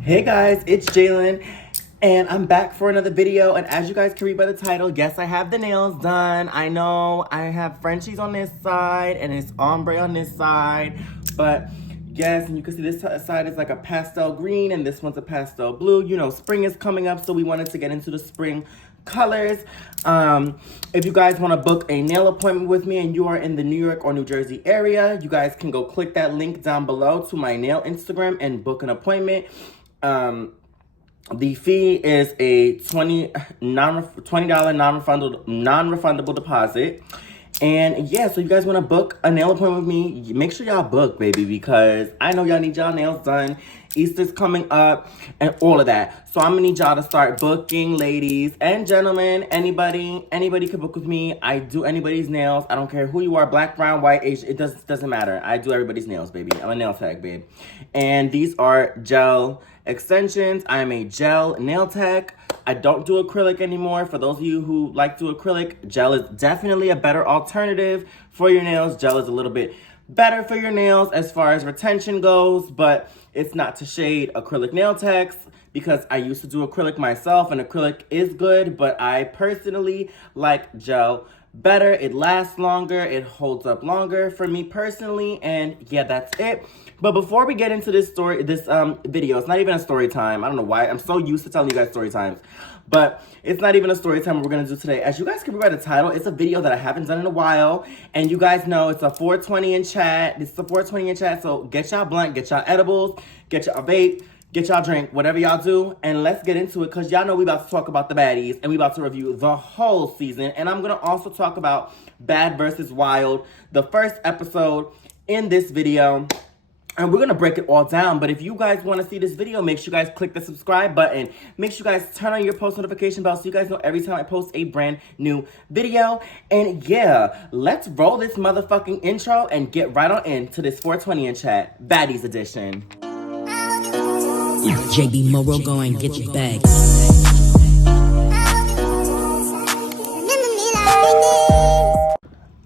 Hey guys, it's Jalen, and I'm back for another video. And as you guys can read by the title, yes, I have the nails done. I know I have Frenchies on this side and it's ombre on this side, but yes, and you can see this side is like a pastel green and this one's a pastel blue. You know, spring is coming up, so we wanted to get into the spring colors. If you guys want to book a nail appointment with me and you are in the New York or New Jersey area, you guys can go click that link down below to my nail Instagram and book an appointment. The fee is a $20 non-refundable deposit. And yeah, so you guys want to book a nail appointment with me, make sure y'all book, baby, because I know y'all need y'all nails done. Easter's coming up and all of that. So I'm gonna need y'all to start booking, ladies and gentlemen. Anybody can book with me. I do anybody's nails. I don't care who you are, black, brown, white, Asian. It doesn't matter. I do everybody's nails, baby. I'm a nail tech, babe. And these are gel extensions. I am a gel nail tech. I don't do acrylic anymore. For those of you who like to do acrylic, gel is definitely a better alternative for your nails. Gel is a little bit better for your nails as far as retention goes, but it's not to shade acrylic nail techs because I used to do acrylic myself and acrylic is good, but I personally like gel better. It lasts longer, it holds up longer for me personally, and yeah, that's it. But before we get into this video, it's not even a story time. I don't know why. I'm so used to telling you guys story times. But it's not even a story time we're going to do today. As you guys can read by the title, it's a video that I haven't done in a while. And you guys know it's a 420 in chat. This is a 420 in chat. So get y'all blunt, get y'all edibles, get y'all vape, get y'all drink, whatever y'all do. And let's get into it because y'all know we about to talk about the baddies. And we about to review the whole season. And I'm going to also talk about Bad vs. Wild, the first episode in this video. And we're going to break it all down. But if you guys want to see this video, make sure you guys click the subscribe button. Make sure you guys turn on your post notification bell so you guys know every time I post a brand new video. And yeah, let's roll this motherfucking intro and get right on into this 420 in chat, Baddies edition. JB Moro, go and get your bag.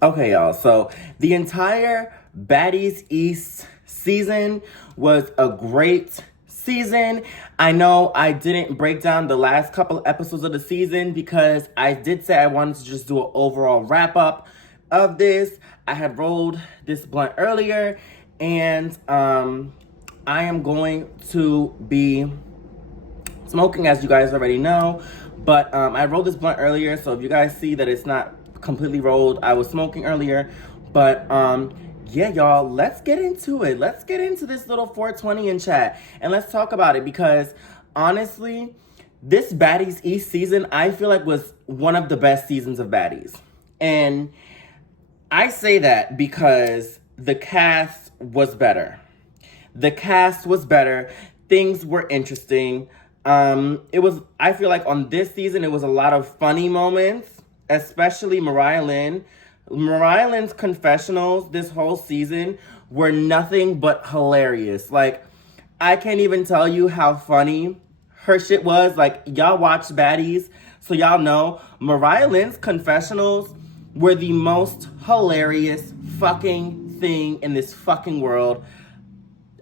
Okay, y'all. So the entire Baddies East season was a great season. I know I didn't break down the last couple episodes of the season because I did say I wanted to just do an overall wrap up of this. I had rolled this blunt earlier and I am going to be smoking, as you guys already know, but I rolled this blunt earlier, so if you guys see that it's not completely rolled, I was smoking earlier, but yeah, y'all, let's get into it. Let's get into this little 420 in chat and let's talk about it because honestly, this Baddies East season, I feel like was one of the best seasons of Baddies. And I say that because the cast was better. The cast was better. Things were interesting. I feel like on this season, it was a lot of funny moments, especially Mariah Lynn. Mariah Lynn's confessionals this whole season were nothing but hilarious. Like, I can't even tell you how funny her shit was. Like, y'all watched Baddies, so y'all know Mariah Lynn's confessionals were the most hilarious fucking thing in this fucking world.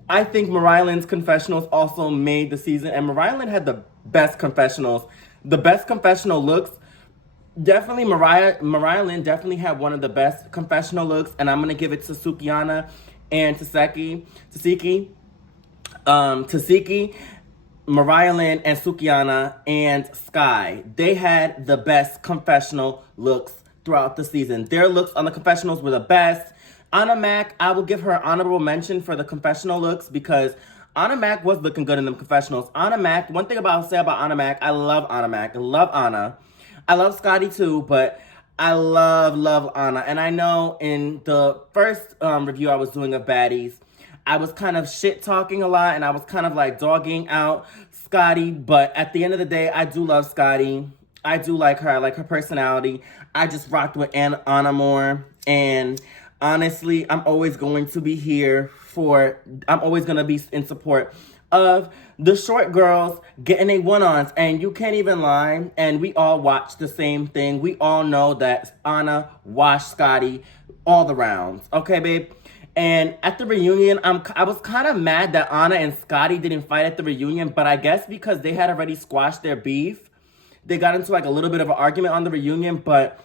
I think Mariah Lynn's confessionals also made the season, and Mariah Lynn had the best confessionals, the best confessional looks. Definitely, Mariah Lynn definitely had one of the best confessional looks, and I'm gonna give it to Sukiana and Tasiki. Mariah Lynn and Sukiana and Sky. They had the best confessional looks throughout the season. Their looks on the confessionals were the best. Anna Mac, I will give her an honorable mention for the confessional looks because Anna Mac was looking good in them confessionals. Anna Mac, one thing I'll say about Anna Mac, I love Anna Mac. I love Anna. I love Scotty too, but I love Anna. And I know in the first review I was doing of Baddies, I was kind of shit-talking a lot, and I was kind of like dogging out Scotty, but at the end of the day, I do love Scotty. I do like her. I like her personality. I just rocked with Anna more, and honestly, I'm always going to be I'm always going to be in support of the short girls getting a one-ons, and you can't even lie, and we all watch the same thing. We all know that Anna washed Scotty all the rounds, okay, babe? And at the reunion, I was kind of mad that Anna and Scotty didn't fight at the reunion, but I guess because they had already squashed their beef, they got into like a little bit of an argument on the reunion. But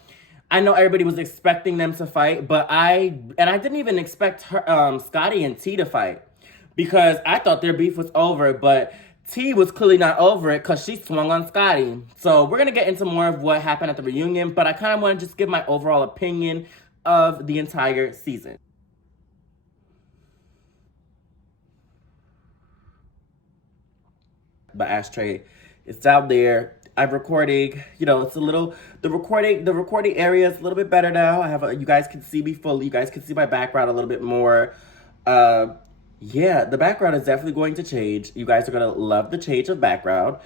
I know everybody was expecting them to fight, but I didn't even expect Scotty and T to fight because I thought their beef was over, but T was clearly not over it because she swung on Scotty. So we're going to get into more of what happened at the reunion, but I kind of want to just give my overall opinion of the entire season. But ashtray, it's out there. I'm recording, it's a little, the recording area is a little bit better now. You guys can see me fully. You guys can see my background a little bit more. Yeah, the background is definitely going to change. You guys are going to love the change of background.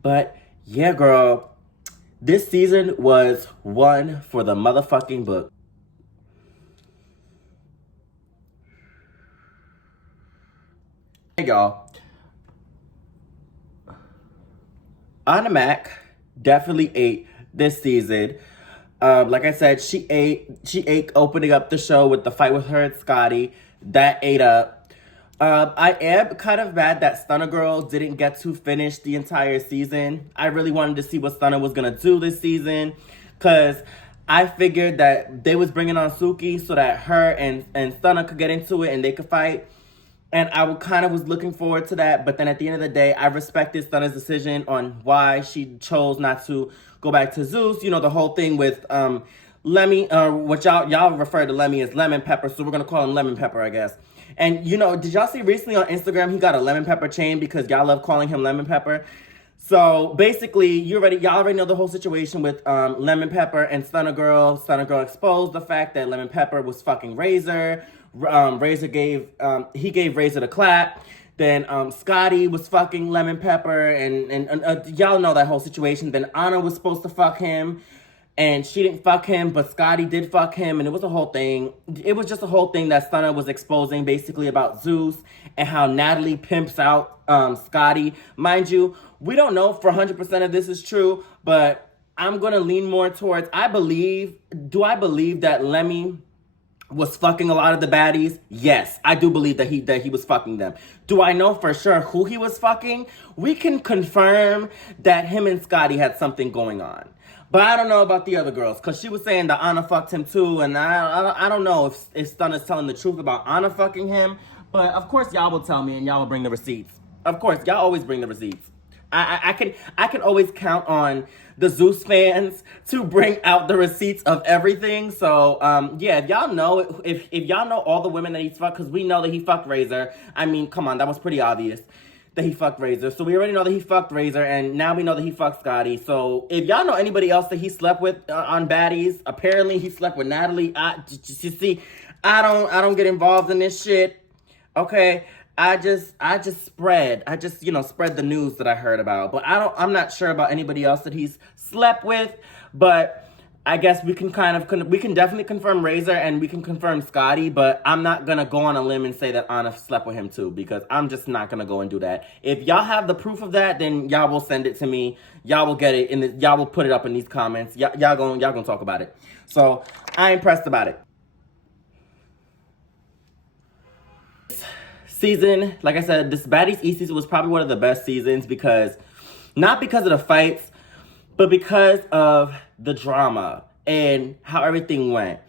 But yeah, girl, this season was one for the motherfucking book. Hey, y'all. Anna Mac definitely ate this season. Like I said, she ate opening up the show with the fight with her and Scotty. That ate up. I am kind of mad that Stunner Girl didn't get to finish the entire season. I really wanted to see what Stunner was going to do this season. Because I figured that they was bringing on Suki so that her and Stunner could get into it and they could fight. And I kind of was looking forward to that. But then at the end of the day, I respected Stunner's decision on why she chose not to go back to Zeus. The whole thing with Lemmy, what y'all refer to Lemmy as Lemon Pepper. So we're going to call him Lemon Pepper, I guess. And, did y'all see recently on Instagram, he got a lemon pepper chain because y'all love calling him Lemon Pepper. So basically, y'all already know the whole situation with Lemon Pepper and Stunner Girl. Stunner Girl exposed the fact that Lemon Pepper was fucking Razor. Razor gave Razor the clap. Then Scotty was fucking Lemon Pepper, and y'all know that whole situation. Then Anna was supposed to fuck him, and she didn't fuck him, but Scotty did fuck him, and it was a whole thing. It was just a whole thing that Stunner was exposing, basically about Zeus and how Natalie pimps out Scotty. Mind you, we don't know for 100% of this is true, but I'm gonna lean more towards. Do I believe that Lemmy was fucking a lot of the baddies? Yes, I do believe that he was fucking them. Do I know for sure who he was fucking? We can confirm that him and Scotty had something going on. But I don't know about the other girls, because she was saying that Anna fucked him too, and I don't know if Stunner's telling the truth about Anna fucking him. But of course y'all will tell me and y'all will bring the receipts. Of course, y'all always bring the receipts. I can always count on the Zeus fans to bring out the receipts of everything. So yeah, if y'all know all the women that he's fucked, because we know that he fucked Razor. I mean, come on, that was pretty obvious that he fucked Razor. So we already know that he fucked Razor, and now we know that he fucked Scotty. So if y'all know anybody else that he slept with on Baddies, apparently he slept with Natalie. You see, I don't get involved in this shit. Okay. I just spread the news that I heard about. But I'm not sure about anybody else that he's slept with. But I guess we can definitely confirm Razor and we can confirm Scotty. But I'm not going to go on a limb and say that Anna slept with him too. Because I'm just not going to go and do that. If y'all have the proof of that, then y'all will send it to me. Y'all will get it y'all will put it up in these comments. Y'all gonna talk about it. So I ain't pressed about it. Season, like I said, this Baddies East season was probably one of the best seasons not because of the fights, but because of the drama and how everything went.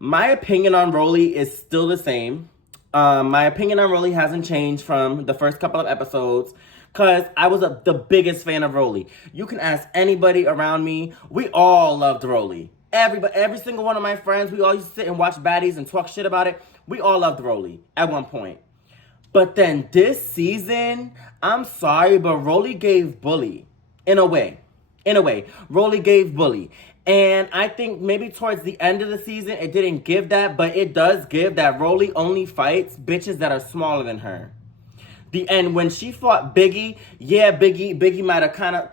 My opinion on Rolly is still the same. My opinion on Rolly hasn't changed from the first couple of episodes because I was the biggest fan of Rolly. You can ask anybody around me. We all loved Rolly. Every single one of my friends, we all used to sit and watch Baddies and talk shit about it. We all loved Rolly at one point. But then this season, I'm sorry, but Rolly gave Bully. In a way. Rolly gave Bully. And I think maybe towards the end of the season, it didn't give that, but it does give that Rolly only fights bitches that are smaller than her. When she fought Biggie, yeah, Biggie might have not,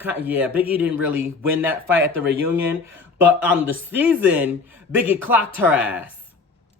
Biggie didn't really win that fight at the reunion. But on the season, Biggie clocked her ass.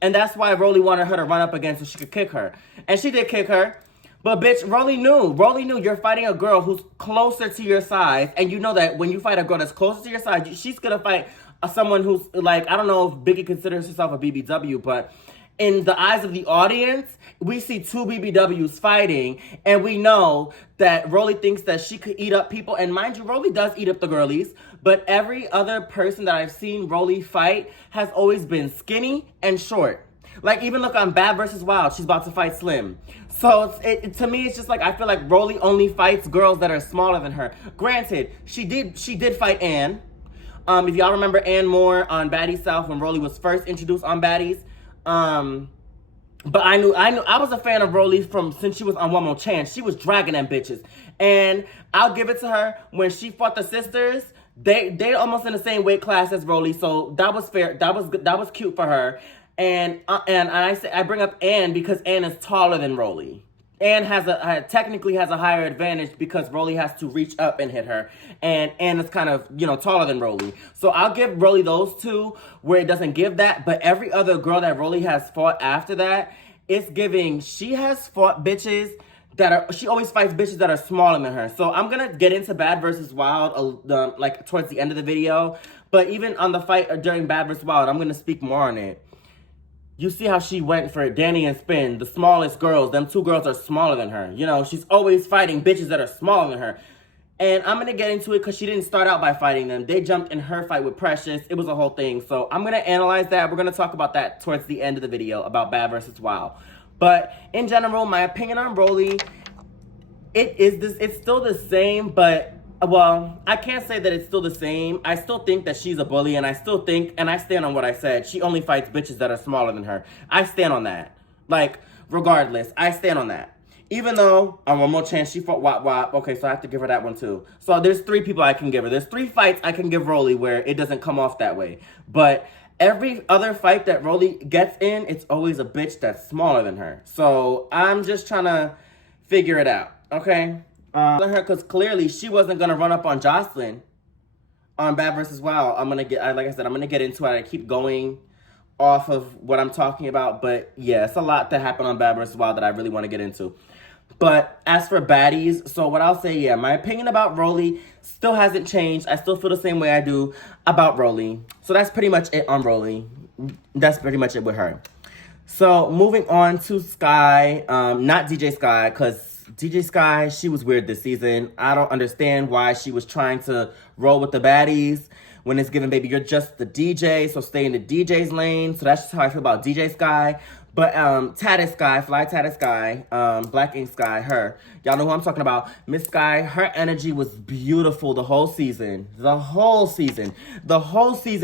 And that's why Rolly wanted her to run up against so she could kick her. And she did kick her. But bitch, Rolly knew you're fighting a girl who's closer to your size. And you know that when you fight a girl that's closer to your size, she's going to fight someone who's like, I don't know if Biggie considers herself a BBW, but in the eyes of the audience, we see two BBWs fighting, and we know that Rolly thinks that she could eat up people. And mind you, Rolly does eat up the girlies, but every other person that I've seen Rolly fight has always been skinny and short. Like, even look on Bad vs. Wild, she's about to fight Slim. So, to me, it's just like, I feel like Rolly only fights girls that are smaller than her. Granted, she did fight Ann. If y'all remember Ann Moore on Baddies South when Rolly was first introduced on Baddies. But I was a fan of Rolly since she was on One More Chance. She was dragging them bitches. And I'll give it to her, when she fought the sisters, they almost in the same weight class as Rolly, so that was fair. That was cute for her. And I bring up Ann because Ann is taller than Rolly. Ann technically has a higher advantage because Rolly has to reach up and hit her, and Ann is kind of, taller than Rolly. So I'll give Rolly those two where it doesn't give that, but every other girl that Rolly has fought after that, it's giving. She has fought bitches she always fights bitches that are smaller than her. So I'm gonna get into Bad vs. Wild like towards the end of the video, but even on the fight during Bad vs. Wild, I'm gonna speak more on it. You see how she went for Danny and Spin, the smallest girls. Them two girls are smaller than her. She's always fighting bitches that are smaller than her. And I'm going to get into it because she didn't start out by fighting them. They jumped in her fight with Precious. It was a whole thing. So I'm going to analyze that. We're going to talk about that towards the end of the video about Bad vs. Wild. But in general, my opinion on Rolly, it's still the same, but... Well, I can't say that it's still the same. I still think that she's a bully, and I stand on what I said. She only fights bitches that are smaller than her. I stand on that. Like, regardless, I stand on that. Even though, on One More Chance, she fought Wop Wop. Okay, so I have to give her that one too. So there's 3 people I can give her. There's 3 fights I can give Rolly where it doesn't come off that way. But every other fight that Rolly gets in, it's always a bitch that's smaller than her. So I'm just trying to figure it out, okay? Her, because clearly she wasn't gonna run up on Jocelyn on Bad vs. Wild. Like I said, I'm gonna get into it. I keep going off of what I'm talking about, but yeah, it's a lot that happened on Bad vs. Wild that I really want to get into. But as for baddies, so what I'll say, yeah, my opinion about Rolly still hasn't changed. I still feel the same way I do about Rolly. So that's pretty much it on Rolly. That's pretty much it with her. So moving on to Sky, not DJ Sky, because DJ Sky, she was weird this season. I don't understand why she was trying to roll with the baddies when it's given, baby, you're just the DJ, so stay in the DJ's lane. So that's just how I feel about DJ Sky. But Tatted Sky, Fly Tatted Sky, Black Ink Sky, her. Y'all know who I'm talking about. Miss Sky, her energy was beautiful the whole season. The whole season,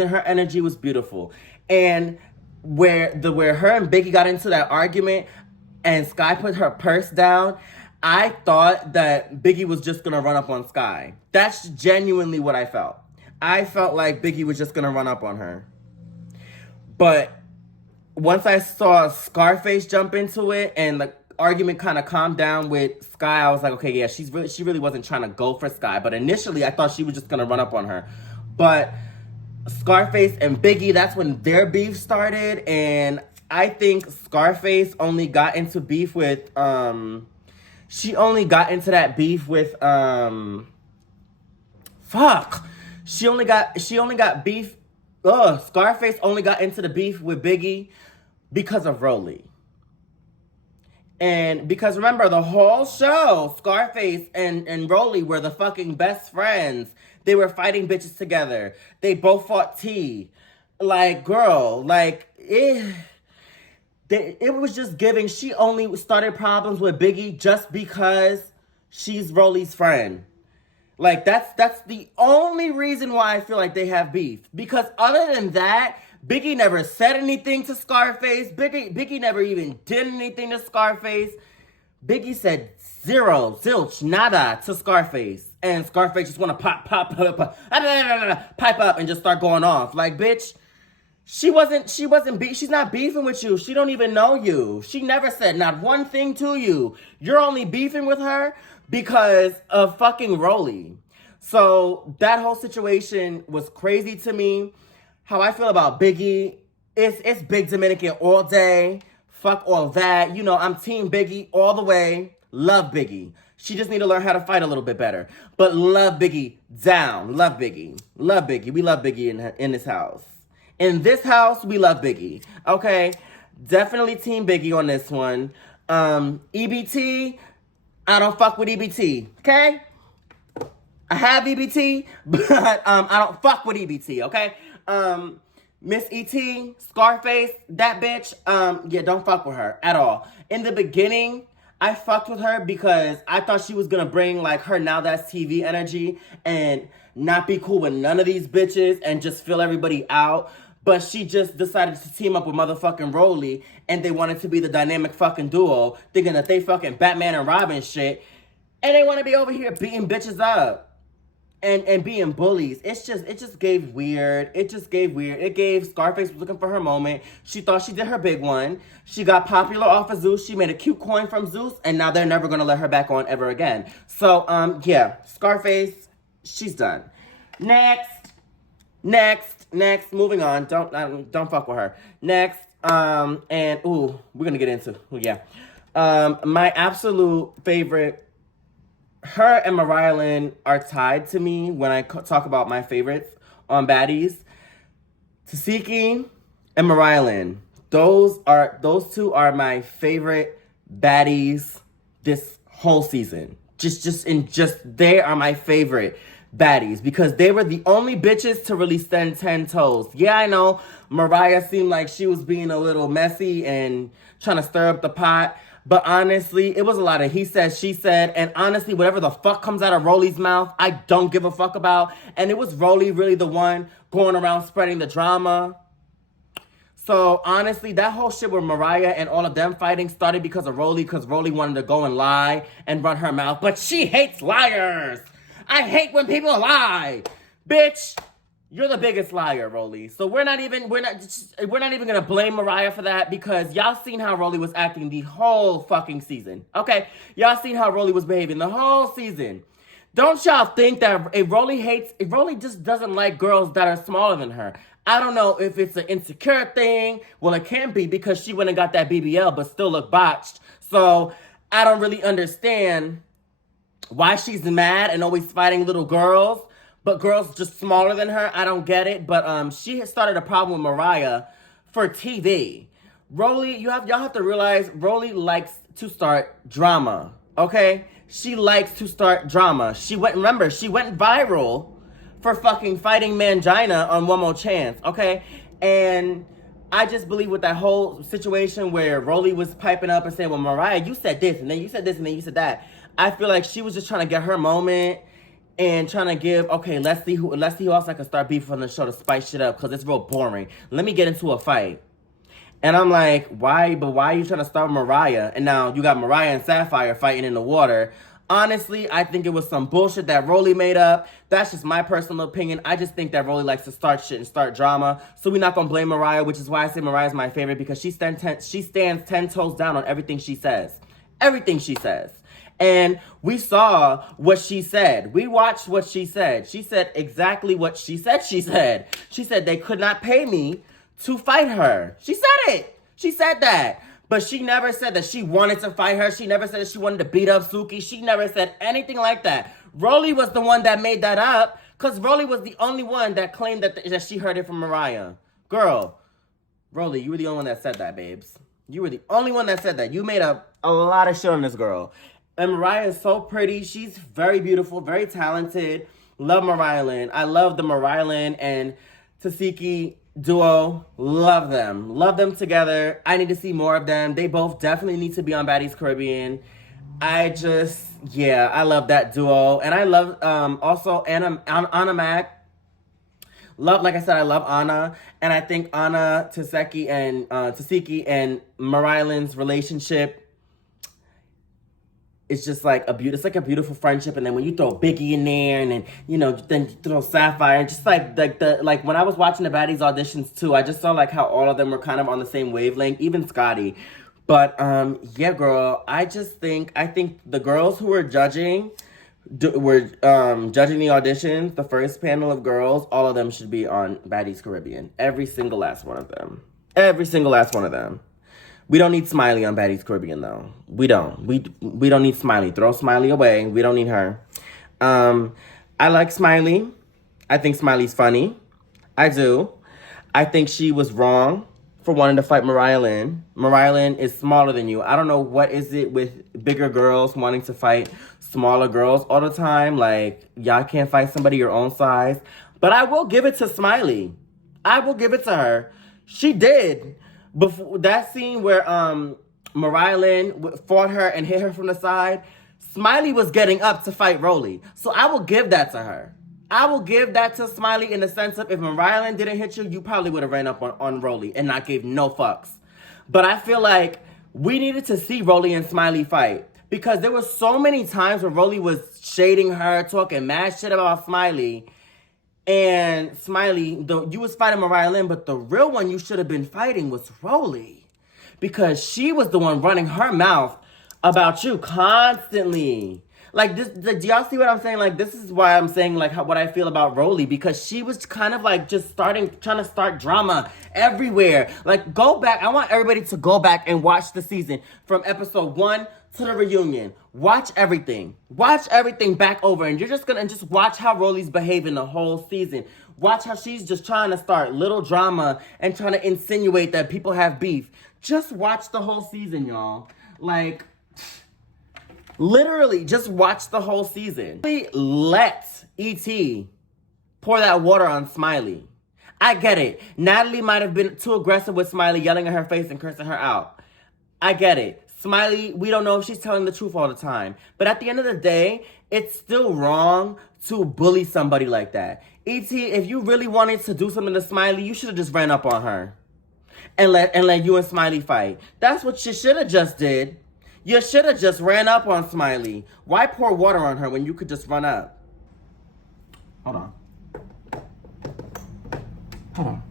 her energy was beautiful. And where her and Biggie got into that argument and Sky put her purse down, I thought that Biggie was just going to run up on Sky. That's genuinely what I felt. I felt like Biggie was just going to run up on her. But once I saw Scarface jump into it and the argument kind of calmed down with Sky, I was like, okay, yeah, she really wasn't trying to go for Sky. But initially, I thought she was just going to run up on her. But Scarface and Biggie, that's when their beef started. And I think Scarface only got into beef with... She only got into that beef with, She only got beef, Scarface only got into the beef with Biggie because of Rolly. And because remember, the whole show, Scarface and Rolly were the fucking best friends. They were fighting bitches together. They both fought T. Like, girl, like, it was just giving. She only started problems with Biggie just because she's Rolly's friend. Like, that's the only reason why I feel like they have beef. Because other than that, Biggie never said anything to Scarface. Biggie never even did anything to Scarface. Biggie said zero, zilch, nada to Scarface. And Scarface just want to pipe up and just start going off. Like, bitch... She's not beefing with you. She don't even know you. She never said not one thing to you. You're only beefing with her because of fucking Rolly. So that whole situation was crazy to me. How I feel about Biggie, it's Big Dominican all day. Fuck all that. I'm Team Biggie all the way. Love Biggie. She just need to learn how to fight a little bit better. But love Biggie down. Love Biggie. Love Biggie. We love Biggie in this house. In this house, we love Biggie, okay? Definitely Team Biggie on this one. EBT, I don't fuck with EBT, okay? I have EBT, but I don't fuck with EBT, okay? Miss ET, Scarface, that bitch, yeah, don't fuck with her at all. In the beginning, I fucked with her because I thought she was gonna bring like her Now That's TV energy and not be cool with none of these bitches and just fill everybody out. But she just decided to team up with motherfucking Rolly and they wanted to be the dynamic fucking duo, thinking that they fucking Batman and Robin shit. And they wanna be over here beating bitches up. And being bullies. It just gave weird. It just gave weird. It gave Scarface was looking for her moment. She thought she did her big one. She got popular off of Zeus. She made a cute coin from Zeus, and now they're never gonna let her back on ever again. So yeah, Scarface, she's done. Next. Moving on. Don't fuck with her. Next. And ooh, we're gonna get into my absolute favorite. Her and Mariah Lynn are tied to me when I talk about my favorites on Baddies. Tasiki and Mariah Lynn. Those two are my favorite baddies this whole season. They are my favorite baddies because they were the only bitches to really stand 10 toes. Yeah, I know Mariah seemed like she was being a little messy and trying to stir up the pot. But honestly, it was a lot of he said, she said. And honestly, whatever the fuck comes out of Rolly's mouth, I don't give a fuck about. And it was Rolly really the one going around spreading the drama. So honestly, that whole shit with Mariah and all of them fighting started because of Rolly. Because Rolly wanted to go and lie and run her mouth. But she hates liars. I hate when people lie. Bitch, you're the biggest liar, Rolly. So we're not even gonna blame Mariah for that because y'all seen how Rolly was acting the whole fucking season. Okay? Y'all seen how Rolly was behaving the whole season. Don't y'all think that if Rolly just doesn't like girls that are smaller than her. I don't know if it's an insecure thing. Well, it can be because she went and got that BBL but still look botched. So I don't really understand why she's mad and always fighting little girls. But girls just smaller than her, I don't get it. But she has started a problem with Mariah for TV. Rolly, y'all have to realize Rolly likes to start drama. Okay? She likes to start drama. She went viral for fucking fighting Mangina on One More Chance. Okay? And I just believe with that whole situation where Rolly was piping up and saying, well, Mariah, you said this, and then you said this, and then you said that. I feel like she was just trying to get her moment. And trying to give, okay, let's see who else I can start beefing on the show to spice shit up because it's real boring. Let me get into a fight. And I'm like, why are you trying to start with Mariah? And now you got Mariah and Sapphire fighting in the water. Honestly, I think it was some bullshit that Rolly made up. That's just my personal opinion. I just think that Rolly likes to start shit and start drama. So we're not going to blame Mariah, which is why I say Mariah's my favorite because she stands 10 toes down on everything she says. Everything she says. And we saw what she said. We watched what she said. She said exactly what she said she said. She said they could not pay me to fight her. She said it. She said that. But she never said that she wanted to fight her. She never said that she wanted to beat up Suki. She never said anything like that. Rolly was the one that made that up because Rolly was the only one that claimed that she heard it from Mariah. Girl, Rolly, you were the only one that said that, babes. You were the only one that said that. You made up a lot of shit on this girl. And Mariah is so pretty. She's very beautiful, very talented. Love Mariah Lynn. I love the Mariah Lynn and Tasiki duo. Love them. Love them together. I need to see more of them. They both definitely need to be on Baddies Caribbean. I love that duo. And I love also Anna Mac. Like I said, I love Anna. And I think Anna, Tasiki and Mariah Lynn's relationship, it's just like a beautiful friendship. And then when you throw Biggie in there and then, then you throw Sapphire and just like when I was watching the Baddies auditions too, I just saw like how all of them were kind of on the same wavelength, even Scotty. But yeah, girl, I think the girls who were judging the auditions, the first panel of girls, all of them should be on Baddies Caribbean. Every single last one of them. Every single last one of them. We don't need Smiley on Baddies Caribbean, though. We don't. We don't need Smiley. Throw Smiley away. We don't need her. I like Smiley. I think Smiley's funny. I do. I think she was wrong for wanting to fight Mariah Lynn. Mariah Lynn is smaller than you. I don't know what is it with bigger girls wanting to fight smaller girls all the time. Like, y'all can't fight somebody your own size. But I will give it to Smiley. I will give it to her. She did. Before that scene where Mariah Lynn fought her and hit her from the side, Smiley was getting up to fight Rolly. So I will give that to her. I will give that to Smiley in the sense of if Mariah Lynn didn't hit you, you probably would have ran up on Rolly and not gave no fucks. But I feel like we needed to see Rolly and Smiley fight because there were so many times where Rolly was shading her, talking mad shit about Smiley. And Smiley, you was fighting Mariah Lynn, but the real one you should have been fighting was Rolly. Because she was the one running her mouth about you constantly. Like, this, do y'all see what I'm saying? Like, this is why I'm saying, like, what I feel about Rolly. Because she was kind of, like, just trying to start drama everywhere. Like, go back. I want everybody to go back and watch the season from episode 1 to the reunion. Watch everything. Watch everything back over. And you're just going to just watch how Rolly's behaving the whole season. Watch how she's just trying to start little drama and trying to insinuate that people have beef. Just watch the whole season, y'all. Like, literally, just watch the whole season. Let E.T. pour that water on Smiley. I get it. Natalie might have been too aggressive with Smiley, yelling in her face and cursing her out. I get it. Smiley, we don't know if she's telling the truth all the time. But at the end of the day, it's still wrong to bully somebody like that. E.T., if you really wanted to do something to Smiley, you should have just ran up on her. And let you and Smiley fight. That's what you should have just did. You should have just ran up on Smiley. Why pour water on her when you could just run up? Hold on. Hold on.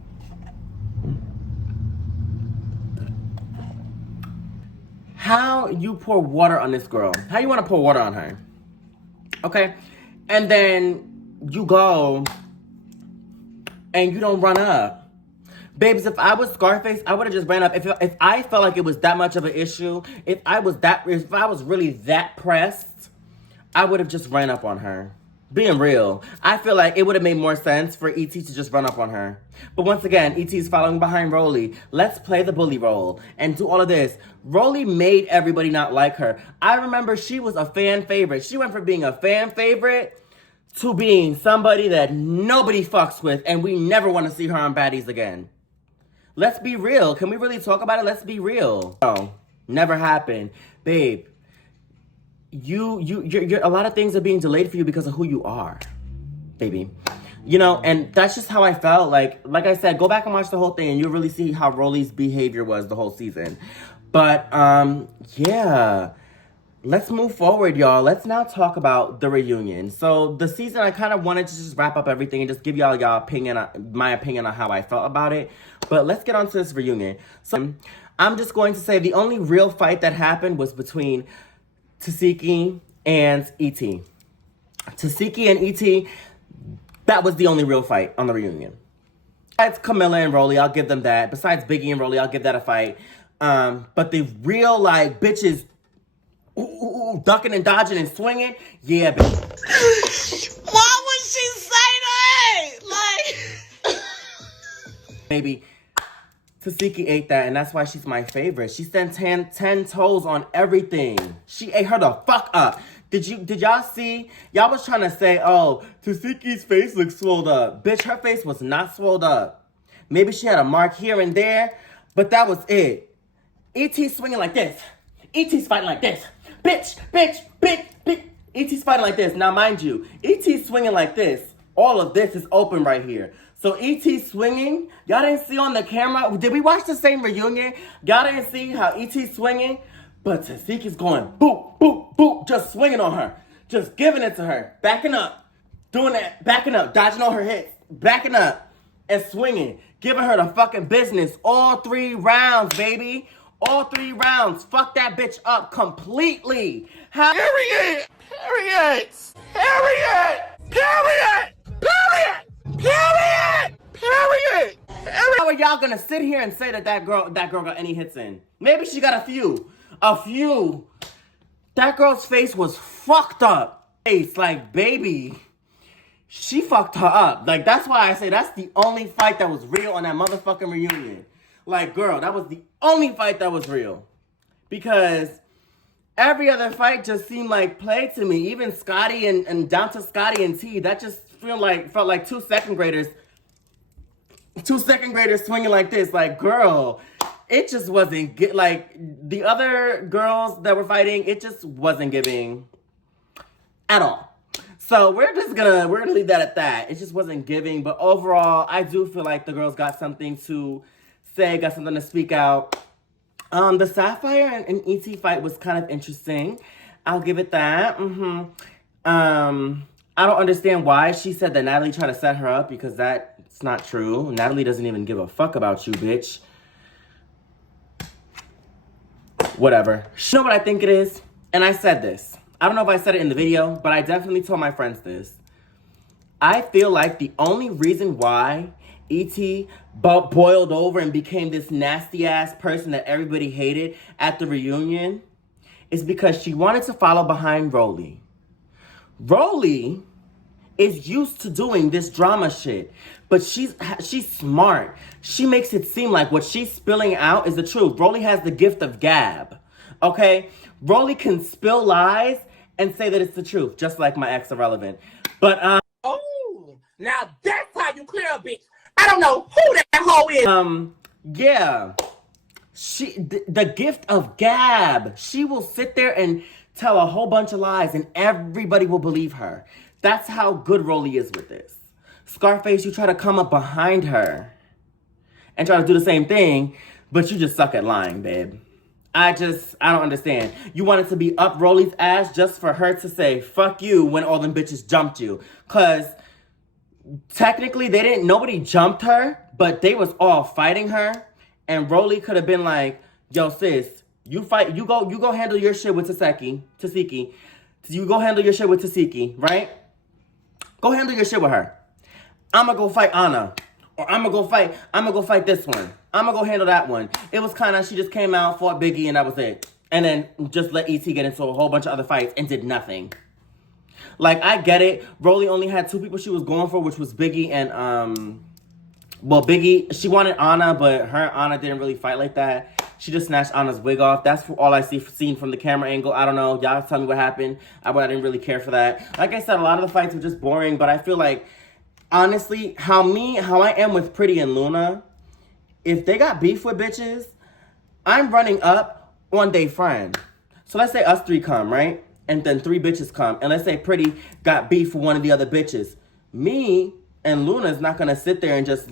How you pour water on this girl? How you want to pour water on her? Okay? And then you go and you don't run up. Babes, if I was Scarface, I would have just ran up. If I felt like it was that much of an issue, if I was really that pressed, I would have just ran up on her. Being real, I feel like it would have made more sense for E.T. to just run up on her. But once again, E.T.'s following behind Rolly. Let's play the bully role and do all of this. Rolly made everybody not like her. I remember she was a fan favorite. She went from being a fan favorite to being somebody that nobody fucks with, and we never want to see her on Baddies again. Let's be real. Can we really talk about it? Let's be real. No, never happened. Babe, you're a lot of things are being delayed for you because of who you are, baby. You know, and that's just how I felt. Like I said, go back and watch the whole thing and you'll really see how Rolly's behavior was the whole season. But, yeah. Let's move forward, y'all. Let's now talk about the reunion. So the season, I kind of wanted to just wrap up everything and just give y'all my opinion on how I felt about it. But let's get on to this reunion. So I'm just going to say the only real fight that happened was between Tasiki and E.T. Tasiki and E.T., that was the only real fight on the reunion. Besides Camilla and Rolly, I'll give them that. Besides Biggie and Rolly, I'll give that a fight. But the real, like, bitches ducking and dodging and swinging, yeah, bitch. Why would she say that? Like, maybe Tasiki ate that, and that's why she's my favorite. She spent 10 toes on everything. She ate her the fuck up. Did y'all see? Y'all was trying to say, oh, Tasiki's face looks swelled up. Bitch, her face was not swelled up. Maybe she had a mark here and there, but that was it. E.T. swinging like this. E.T.'s fighting like this. Bitch. E.T.'s fighting like this. Now, mind you, E.T.'s swinging like this. All of this is open right here. So E.T. swinging, y'all didn't see on the camera. Did we watch the same reunion? Y'all didn't see how E.T.'s swinging? But Tasiki's going boop, boop, boop, just swinging on her. Just giving it to her. Backing up. Doing that. Backing up. Dodging all her hits. Backing up. And swinging. Giving her the fucking business. All 3 rounds, baby. All 3 rounds. Fuck that bitch up completely. period. How are y'all gonna sit here and say that girl got any hits in? Maybe she got a few. That girl's face was fucked up. Like, baby, she fucked her up. Like, that's why I say that's the only fight that was real on that motherfucking reunion. Like, girl, that was the only fight that was real. Because every other fight just seemed like play to me. Even Scotty and down to Scotty and T, that just felt like two second graders swinging like this. Like, girl, it just wasn't like the other girls that were fighting. It just wasn't giving at all. So we're gonna leave that at that. It just wasn't giving. But overall, I do feel like the girls got something to say, got something to speak out. The Sapphire and E.T. fight was kind of interesting. I'll give it that. I don't understand why she said that Natalie tried to set her up, because that's not true. Natalie doesn't even give a fuck about you, bitch. Whatever. You know what I think it is? And I said this. I don't know if I said it in the video, but I definitely told my friends this. I feel like the only reason why E.T. boiled over and became this nasty-ass person that everybody hated at the reunion is because she wanted to follow behind Rolly. Rolly is used to doing this drama shit, but she's smart. She makes it seem like what she's spilling out is the truth. Rolly has the gift of gab, okay? Rolly can spill lies and say that it's the truth, just like my ex Irrelevant. But, oh, now that's how you clear a bitch. I don't know who that hoe is. Yeah. The gift of gab. She will sit there and tell a whole bunch of lies and everybody will believe her. That's how good Rolly is with this. Scarface, you try to come up behind her and try to do the same thing, but you just suck at lying, babe. I don't understand. You wanted to be up Rolly's ass just for her to say, fuck you, when all them bitches jumped you. Because technically nobody jumped her, but they was all fighting her. And Rolly could have been like, yo, sis, you go handle your shit with Tasiki. You go handle your shit with Tasiki, right? Go handle your shit with her. I'ma go fight Anna. Or I'ma go fight this one. I'ma go handle that one. It was kind of, she just came out, fought Biggie, and that was it. And then just let E.T. get into a whole bunch of other fights and did nothing. Like, I get it. Rolly only had two people she was going for, which was Biggie and, Biggie, she wanted Anna, but Anna didn't really fight like that. She just snatched Anna's wig off. That's all I seen from the camera angle. I don't know. Y'all tell me what happened. I didn't really care for that. Like I said, a lot of the fights were just boring, but I feel like, honestly, how I am with Pretty and Luna, if they got beef with bitches, I'm running up on they friend. So let's say us three come, right? And then three bitches come. And let's say Pretty got beef with one of the other bitches. Me and Luna's not gonna sit there and just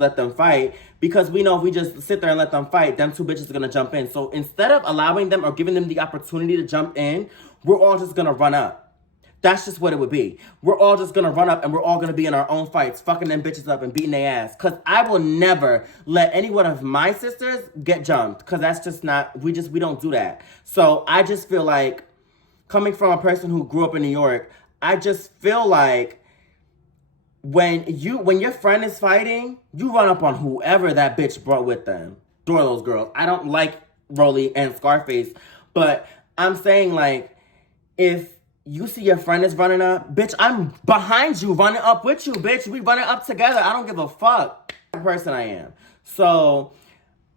let them fight, because we know if we just sit there and let them fight, them two bitches are gonna jump in. So instead of allowing them or giving them the opportunity to jump in, we're all just gonna run up. That's just what it would be. We're all just gonna run up and we're all gonna be in our own fights, fucking them bitches up and beating their ass. Cause I will never let any one of my sisters get jumped. Cause that's just not, we don't do that. So I just feel like, coming from a person who grew up in New York, I just feel like when your friend is fighting, you run up on whoever that bitch brought with them. Adore those girls. I don't like Rolly and Scarface, but I'm saying, like, if you see your friend is running up, bitch, I'm behind you, running up with you, bitch. We running up together. I don't give a fuck. The person I am. So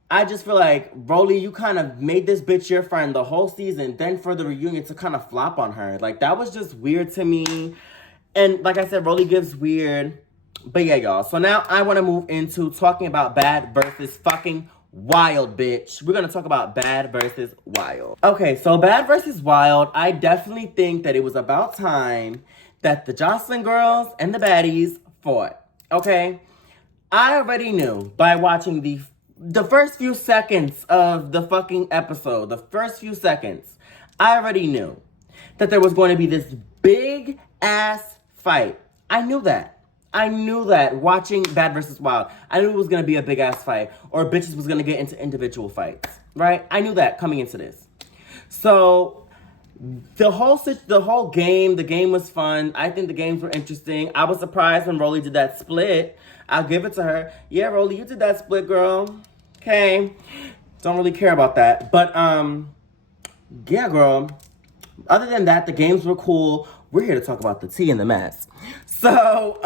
I just feel like, Rolly, you kind of made this bitch your friend the whole season, then for the reunion to kind of flop on her. Like, that was just weird to me. And like I said, Rolly gives weird. But yeah, y'all. So now I want to move into talking about Bad versus fucking Wild, bitch. We're going to talk about Bad versus Wild. Okay, so Bad versus Wild, I definitely think that it was about time that the Jocelyn girls and the baddies fought. Okay? I already knew by watching the first few seconds of the fucking episode, the first few seconds, I already knew that there was going to be this big ass fight. I knew that. Watching Bad versus Wild. I knew it was going to be a big ass fight, or bitches was going to get into individual fights, right? I knew that coming into this. So the whole game, the game was fun. I think the games were interesting. I was surprised when Rolly did that split. I'll give it to her. Yeah, Rolly, you did that split, girl. Okay. Don't really care about that. But, yeah, girl. Other than that, the games were cool. We're here to talk about the tea and the mess. So,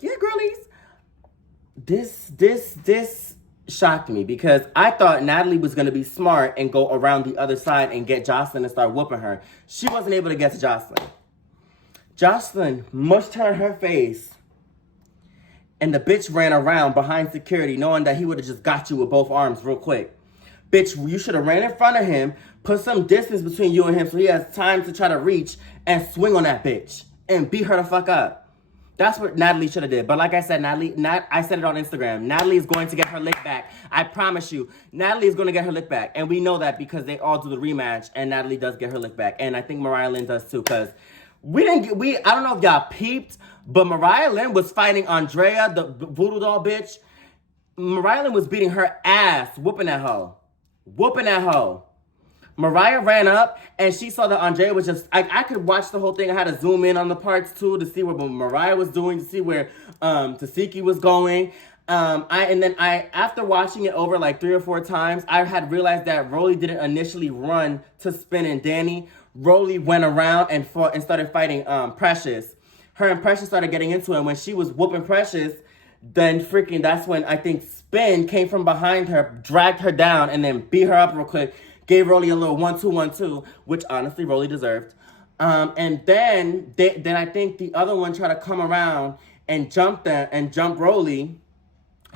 yeah, girlies. This shocked me because I thought Natalie was going to be smart and go around the other side and get Jocelyn and start whooping her. She wasn't able to get to Jocelyn. Jocelyn mushed her in her face. And the bitch ran around behind security knowing that he would have just got you with both arms real quick. Bitch, you should have ran in front of him, put some distance between you and him so he has time to try to reach and swing on that bitch and beat her the fuck up. That's what Natalie should have did. But like I said, I said it on Instagram. Natalie is going to get her lick back. I promise you. Natalie is going to get her lick back. And we know that because they all do the rematch and Natalie does get her lick back. And I think Mariah Lynn does too because I don't know if y'all peeped, but Mariah Lynn was fighting Andrea, the voodoo doll bitch. Mariah Lynn was beating her ass, whooping that hoe. Mariah ran up and she saw that Andrea was just, I could watch the whole thing. I had to zoom in on the parts too to see what Mariah was doing, to see where Tasiki was going. After watching it over like 3 or 4 times, I had realized that Rolly didn't initially run to Spin and Danny. Rolly went around and fought and started fighting Precious. Her and Precious started getting into it. And when she was whooping Precious, then that's when I think Spin came from behind her, dragged her down, and then beat her up real quick. Gave Rolly a little 1-2-1-2, which honestly Rolly deserved. And then I think the other one tried to come around and jump Rolly.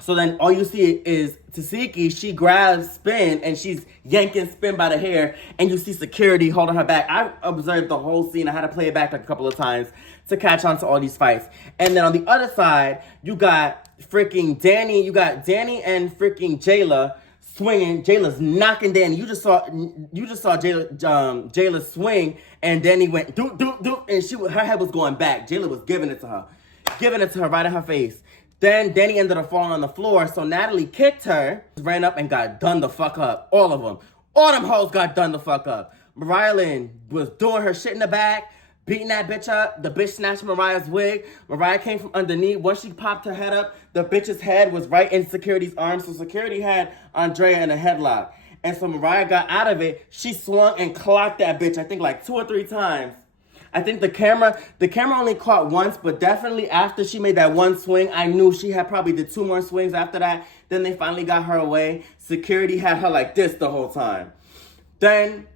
So then all you see is Tasiki, she grabs Spin and she's yanking Spin by the hair and you see security holding her back. I observed the whole scene. I had to play it back like a couple of times to catch on to all these fights. And then on the other side, you got freaking Danny, and freaking Jayla swinging. Jayla's knocking Danny. You just saw Jayla swing and Danny went do, and her head was going back. Jayla was giving it to her right in her face. Then Danny ended up falling on the floor, so Natalie kicked her, ran up and got done the fuck up. All of them. All them hoes got done the fuck up. Mariah Lynn was doing her shit in the back, beating that bitch up. The bitch snatched Mariah's wig. Mariah came from underneath. Once she popped her head up, the bitch's head was right in security's arms, so security had Andrea in a headlock. And so Mariah got out of it. She swung and clocked that bitch, I think like 2 or 3 times. I think the camera only caught once, but definitely after she made that one swing, I knew she had probably did 2 more swings after that. Then they finally got her away. Security had her like this the whole time. Then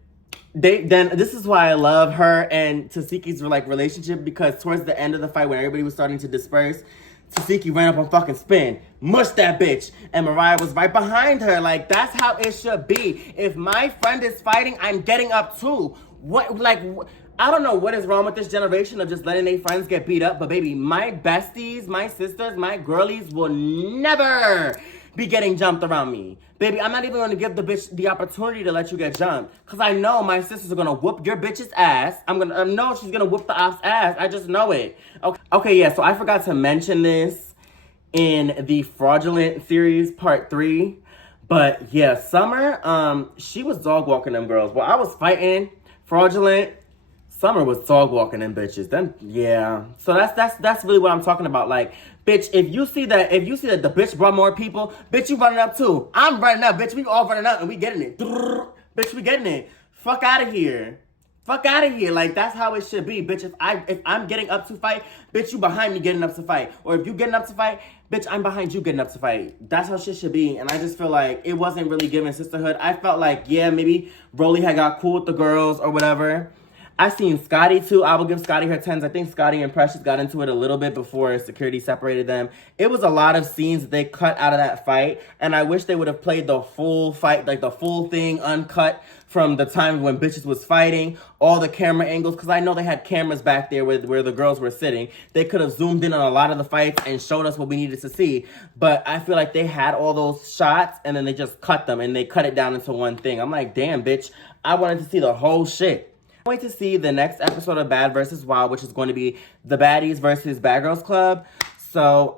this is why I love her and Tasiki's like relationship, because towards the end of the fight when everybody was starting to disperse, Tasiki ran up on fucking Spin, mushed that bitch, and Mariah was right behind her. Like, that's how it should be. If my friend is fighting, I'm getting up too. I don't know what is wrong with this generation of just letting their friends get beat up, but baby, my besties, my sisters, my girlies will never be getting jumped around me. Baby, I'm not even going to give the bitch the opportunity to let you get jumped, because I know my sisters are going to whoop your bitch's ass. I know she's going to whoop the op's ass. I just know it. Okay, yeah, so I forgot to mention this in the Fraudulent series part 3, but yeah, Summer, she was dog walking them girls. While I was fighting Fraudulent, Summer was dog walking them bitches. Then yeah. So that's really what I'm talking about. Like, bitch, if you see that the bitch brought more people, bitch, you running up too. I'm running up, bitch. We all running up and we getting it. Bitch, we getting it. Fuck out of here. Like, that's how it should be, bitch. If I'm getting up to fight, bitch, you behind me getting up to fight. Or if you getting up to fight, bitch, I'm behind you getting up to fight. That's how shit should be. And I just feel like it wasn't really giving sisterhood. I felt like, yeah, maybe Rolly had got cool with the girls or whatever. I seen Scotty too. I will give Scotty her 10s. I think Scotty and Precious got into it a little bit before security separated them. It was a lot of scenes that they cut out of that fight. And I wish they would have played the full fight, like the full thing uncut from the time when bitches was fighting. All the camera angles. Because I know they had cameras back there where the girls were sitting. They could have zoomed in on a lot of the fights and showed us what we needed to see. But I feel like they had all those shots and then they just cut them. And they cut it down into one thing. I'm like, damn, bitch. I wanted to see the whole shit. Wait to see the next episode of Bad vs. Wild, which is going to be the Baddies versus Bad Girls Club. So,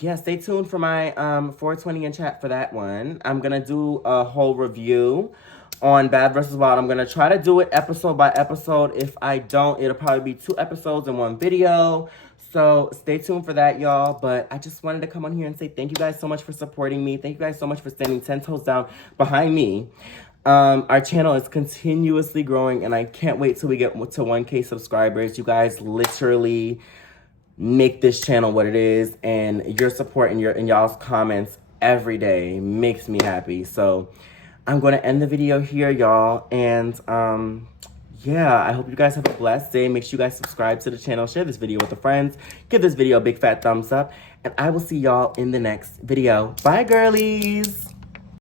yeah, stay tuned for my 420 in chat for that one. I'm going to do a whole review on Bad vs. Wild. I'm going to try to do it episode by episode. If I don't, it'll probably be 2 episodes in 1 video. So stay tuned for that, y'all. But I just wanted to come on here and say thank you guys so much for supporting me. Thank you guys so much for standing 10 toes down behind me. Our channel is continuously growing, and I can't wait till we get to 1K subscribers. You guys literally make this channel what it is, and your support and y'all's comments every day makes me happy. So I'm going to end the video here, y'all. And yeah, I hope you guys have a blessed day. Make sure you guys subscribe to the channel, share this video with a friend, give this video a big fat thumbs up, and I will see y'all in the next video. Bye, girlies.